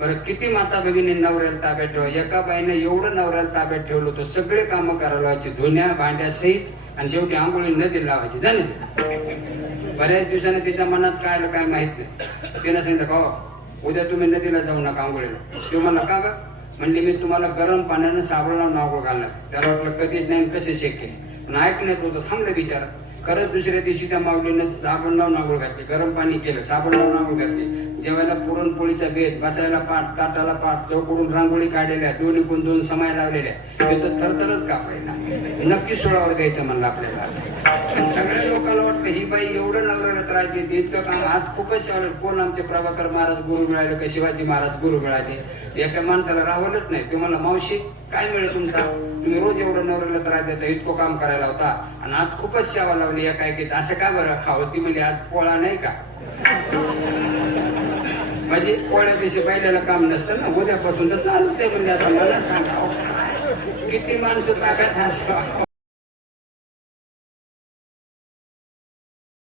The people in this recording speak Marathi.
बरं किती माता भगिनी नवऱ्याला ताब्यात ठेवा एका बाईनं एवढं नवऱ्याला ताब्यात ठेवलं होतं सगळे कामं करायला व्हायचे धुण्या भांड्या सहित आणि शेवटी आंघोळी नदी लावायची. जाणे बऱ्याच दिवसाने तिच्या मनात काय आलं काय माहीत नाही. तिनं सांगितलं का उद्या तुम्ही नदीला जाऊ नका आंघोळीला. तो म्हणला का ग? म्हणले मी तुम्हाला गरम पाण्यानं साबण लावून घालणार त्याला वाटलं कधीच नाही कसे शक्य पण ऐकण्यात होतं थांबलं बिचारा. खरंच दुसऱ्या दिवशी त्या माऊलीनं साबण लावून आंघोळ घातली गरम पाणी केलं साबण लावून आंघोळ घातली. जेवायला पुरणपोळीचा भेद बसायला पाठ ताटाला पाठ चौकडून रांगोळी काढलेल्या दोन्ही कोण दोन समाय लावलेल्या हे तर थरथरच कापायला. नक्की सोळावर द्यायचं म्हणलं आपल्याला सगळ्या लोकांना वाटलं ही बाई एवढं नवऱ्याला त्रास देते इतकं काम. आज खूपच शाळेत कोण आमचे प्रभाकर महाराज गुरु मिळाले का शिवाजी महाराज गुरु मिळाले? एका माणसाला राहवलंच नाही. तुम्हाला मावशी काय मिळेल तुमचा? तुम्ही रोज एवढं नवऱ्याला त्रास देता इतकं काम करायला होता. आणि आज खूपच सेवा लावली एका एकीच असं का बरं खावं? ती म्हणजे आज पोळा नाही का? म्हणजे पोळ्या दिवशी पहिल्याला काम नसतं ना उद्यापासून तर चालूच आहे म्हणजे आता मला सांगा किती माणसं ताब्यात असावं?